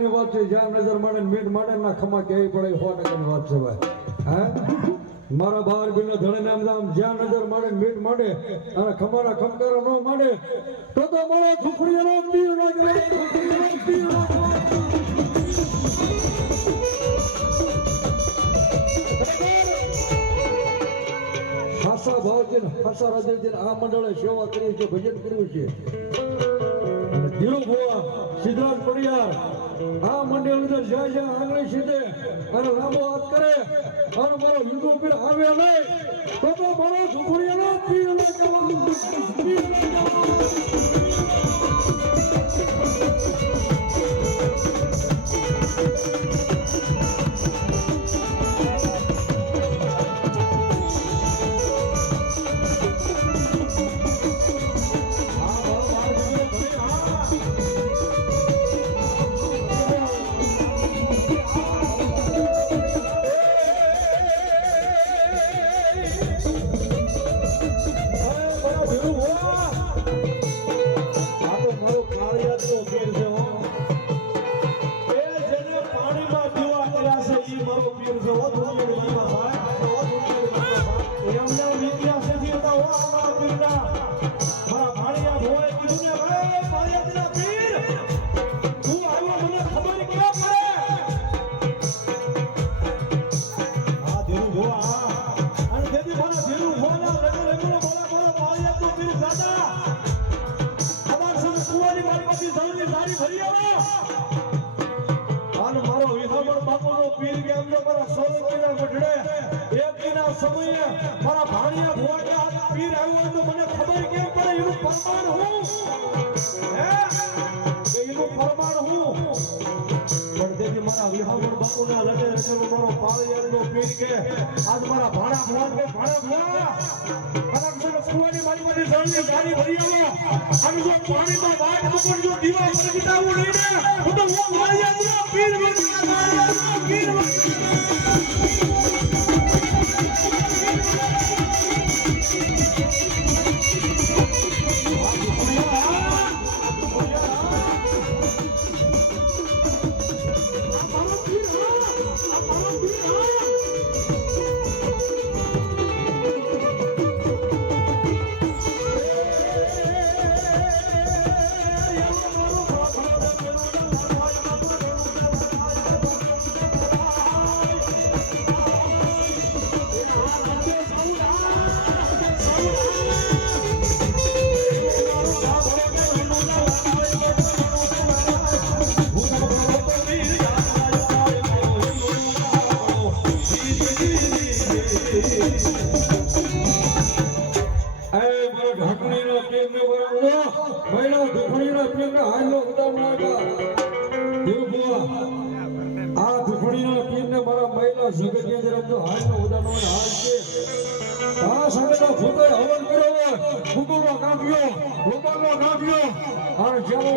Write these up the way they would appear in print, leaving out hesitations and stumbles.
ની વાત છે. જ્યાં નજર મળે મીટ મળે ના ખમા કેવી પડે 100% ની વાત છે ભાઈ. હે મારા બાર બિલ ધણે નામ નામ જ્યાં નજર મળે મીટ મળે અને ખમાના ખમકારો ન મળે તો મારો ઝુકડીનો તીર લાગે ઝુકડીનો તીર લાગે. હાસા ભાવજી હાસા રાજીવજી આ મંડળે સેવા કરી છે, ભજન કર્યું છે. ધીરુ ભુવા સિદ્ધરાજ પડિયાર આ મંડળ અંદર જ્યાં આંગળી સીધે અને લાંબો હાથ કરે અને મારો હિન્દુ પીર આવે નહીં તો મારો ઝુકડીનો તીર લાગે. મારા ભાણિયા ભોળા પીર આવ્યો તો મને ખબર કેમ પડે એનું પરમાણ હું એનું પરમાણ હું પણ તેથી મારા વિહામણ બાપુના લડે રચેલો મારો પાળિયાનો પીર કે આજ મારા ભાણા ભોળ કે ભાણા ભોળા કનેક્શન કુવાની મારી મને જળની ગાડી ભરી આવો અને જો પાણીમાં વાટ પકડ જો દીવા પ્રગટાવું લઈને હું તો માળિયાનો પીર માળિયાનો પીર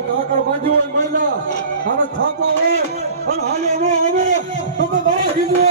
કાકડ બાંધ્યો હોય મહિલા અને થાકો હોય અને હાલે ન આવે તો મારા હિન્દુ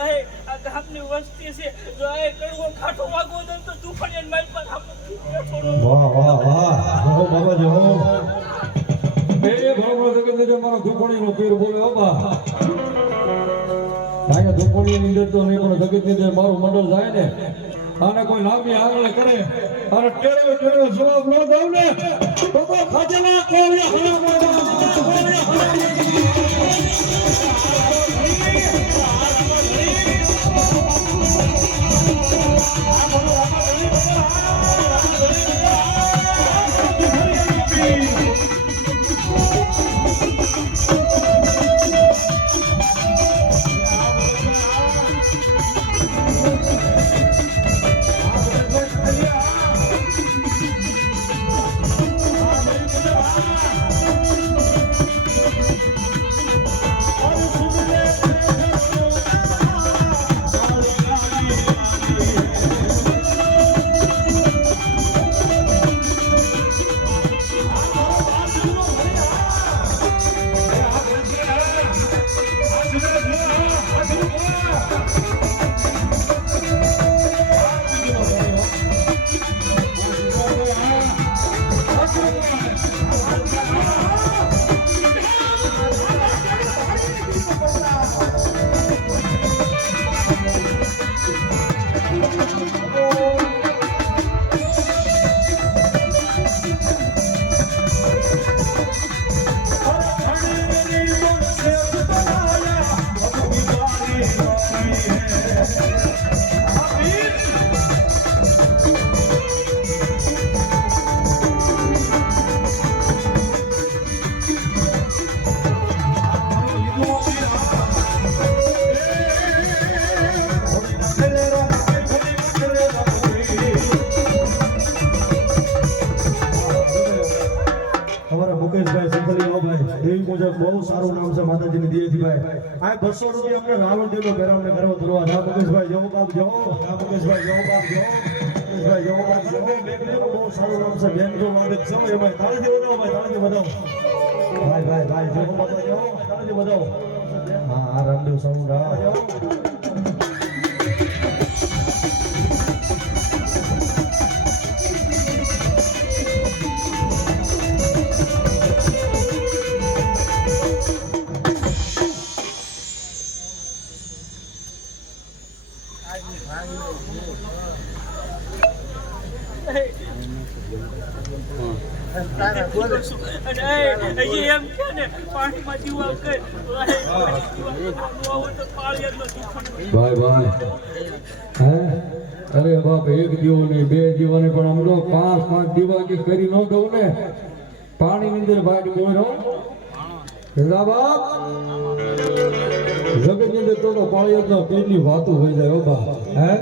આ ગામની વસ્તી છે જો આ કડવો ખાટો વાગવો દે તો દુખડિયાને મારી પર આપણો વાહ વાહ વાહ હો બાબા જો એ ભગવાન જગત મારો દુખણીનો પીર બોલે બાબા ભાઈ દુખણીની અંદર તો નહીં પણ જગતની અંદર મારું મંડળ જાય ને આને કોઈ લાંબી આગળ કરે અને ટેરો ટેરો જવાબ ન દઉં ને તો ખાજેલા કોઈ બહુ સારું નામ છે માતાજીની દિયેથી ભાઈ આ 200 રૂપિયા અમને રાવણ દેવનો બેરામને કરવા ધરવા ના મુકેશભાઈ જવો બાપ જવો ના મુકેશભાઈ જવો બાપ જવો મુકેશભાઈ જવો બાપ જવો બહુ સારું નામ છે બેન જો વાગે છો એમાં તાળીથી વધાવો ભાઈ તાળીથી વધાવો ભાઈ ભાઈ ભાઈ જવો બાપા જવો તાળીથી વધાવો હા આ રામદેવ સાઉન્ડ જવો એમ કે ને પાણીમાં જીવા કઈ ભાઈ ભાઈ હે અરે બાપ એક દીવો નહીં બે દીવા નહીં પણ આમ તો 5 દીવા કે કરી ન દઉં ને પાણીની અંદર ભાગ બોલો પેલા બાપ જગતની અંદર તો પાળિયાનો કેટલી વાતો હોય જાય બાબા હે